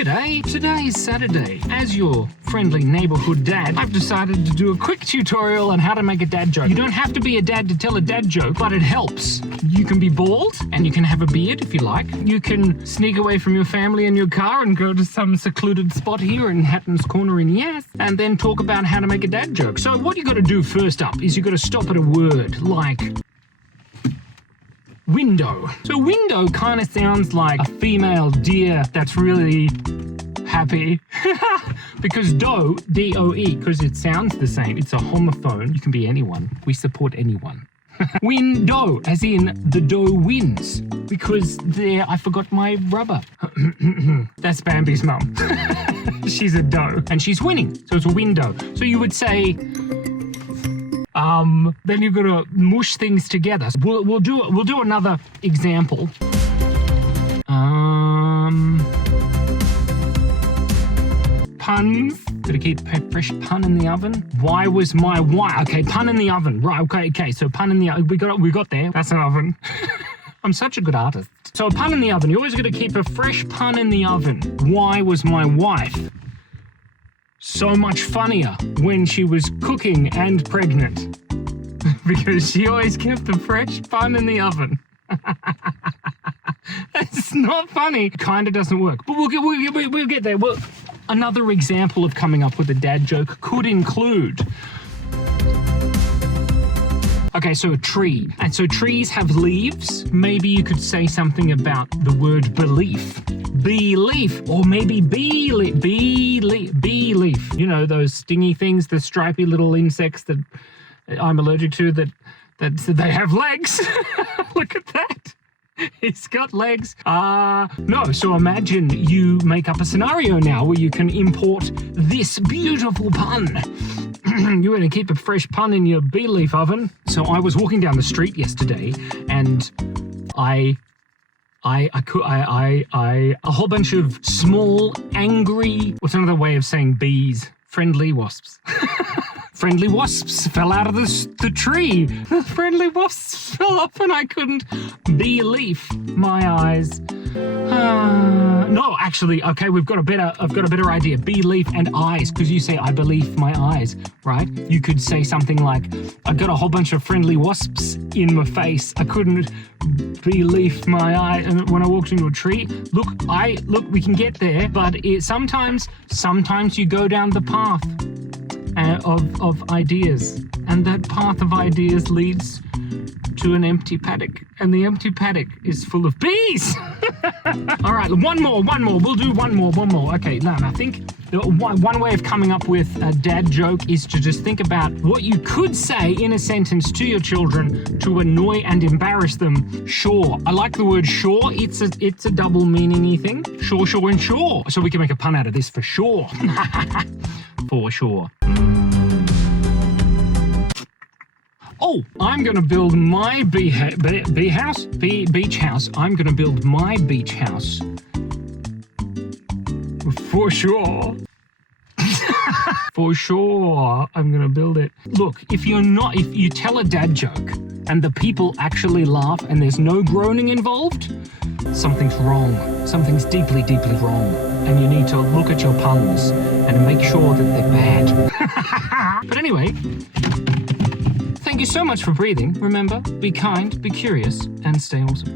G'day, today is Saturday. As your friendly neighborhood dad, I've decided to do a quick tutorial on how to make a dad joke. You don't have to be a dad to tell a dad joke, but it helps. You can be bald, and you can have a beard if you like. You can sneak away from your family in your car and go to some secluded spot here in Hatton's Corner in Yass, and then talk about how to make a dad joke. So what you got to do first up is you got to stop at a word like window. So window kind of sounds like a female deer that's really happy because D-O-E, because it sounds the same. It's a homophone. You can be anyone. We support anyone. Window, as in the doe wins, because there I forgot my rubber. That's Bambi's mum. She's a doe and she's winning, so it's a window. So you would say, then you've got to mush things together. We'll do another example. Puns. Gotta keep a fresh pun in the oven. Why was my why? Okay, pun in the oven. Right. Okay. So pun in the oven. We got there. That's an oven. I'm such a good artist. So a pun in the oven. You always got to keep a fresh pun in the oven. Why was my wife so much funnier when she was cooking and pregnant? Because she always kept a fresh pun in the oven. It's not funny. Kind of doesn't work, but we'll get there. Well, another example of coming up with a dad joke could include. Okay, so a tree. And so trees have leaves. Maybe you could say something about the word belief. Belief, or maybe bee leaf. You know, those stingy things, the stripy little insects that I'm allergic to that they have legs. Look at that. He's got legs. No, so imagine you make up a scenario now where you can import this beautiful pun. You're going to keep a fresh pun in your bee leaf oven. So I was walking down the street yesterday and a whole bunch of small, angry, what's another way of saying bees? Friendly wasps. Friendly wasps fell out of the tree. The friendly wasps fell off and I couldn't believe my eyes. No, actually, okay, I've got a better idea. Belief and eyes, because you say, I believe my eyes, right? You could say something like, I got a whole bunch of friendly wasps in my face. I couldn't believe my eye. And when I walked into a tree, look, we can get there, but sometimes you go down the path of ideas, and that path of ideas leads to an empty paddock, and the empty paddock is full of bees. All right, one more. We'll do one more. Okay, now I think one way of coming up with a dad joke is to just think about what you could say in a sentence to your children to annoy and embarrass them. Sure. I like the word sure. It's a double meaning-y thing. Sure, and sure. So we can make a pun out of this for sure. For sure. Oh, I'm going to build my beach house. I'm going to build my beach house. For sure. For sure, I'm going to build it. Look, if you tell a dad joke and the people actually laugh and there's no groaning involved, something's wrong. Something's deeply, deeply wrong. And you need to look at your puns and make sure that they're bad. But anyway, thank you so much for breathing. Remember, be kind, be curious, and stay awesome.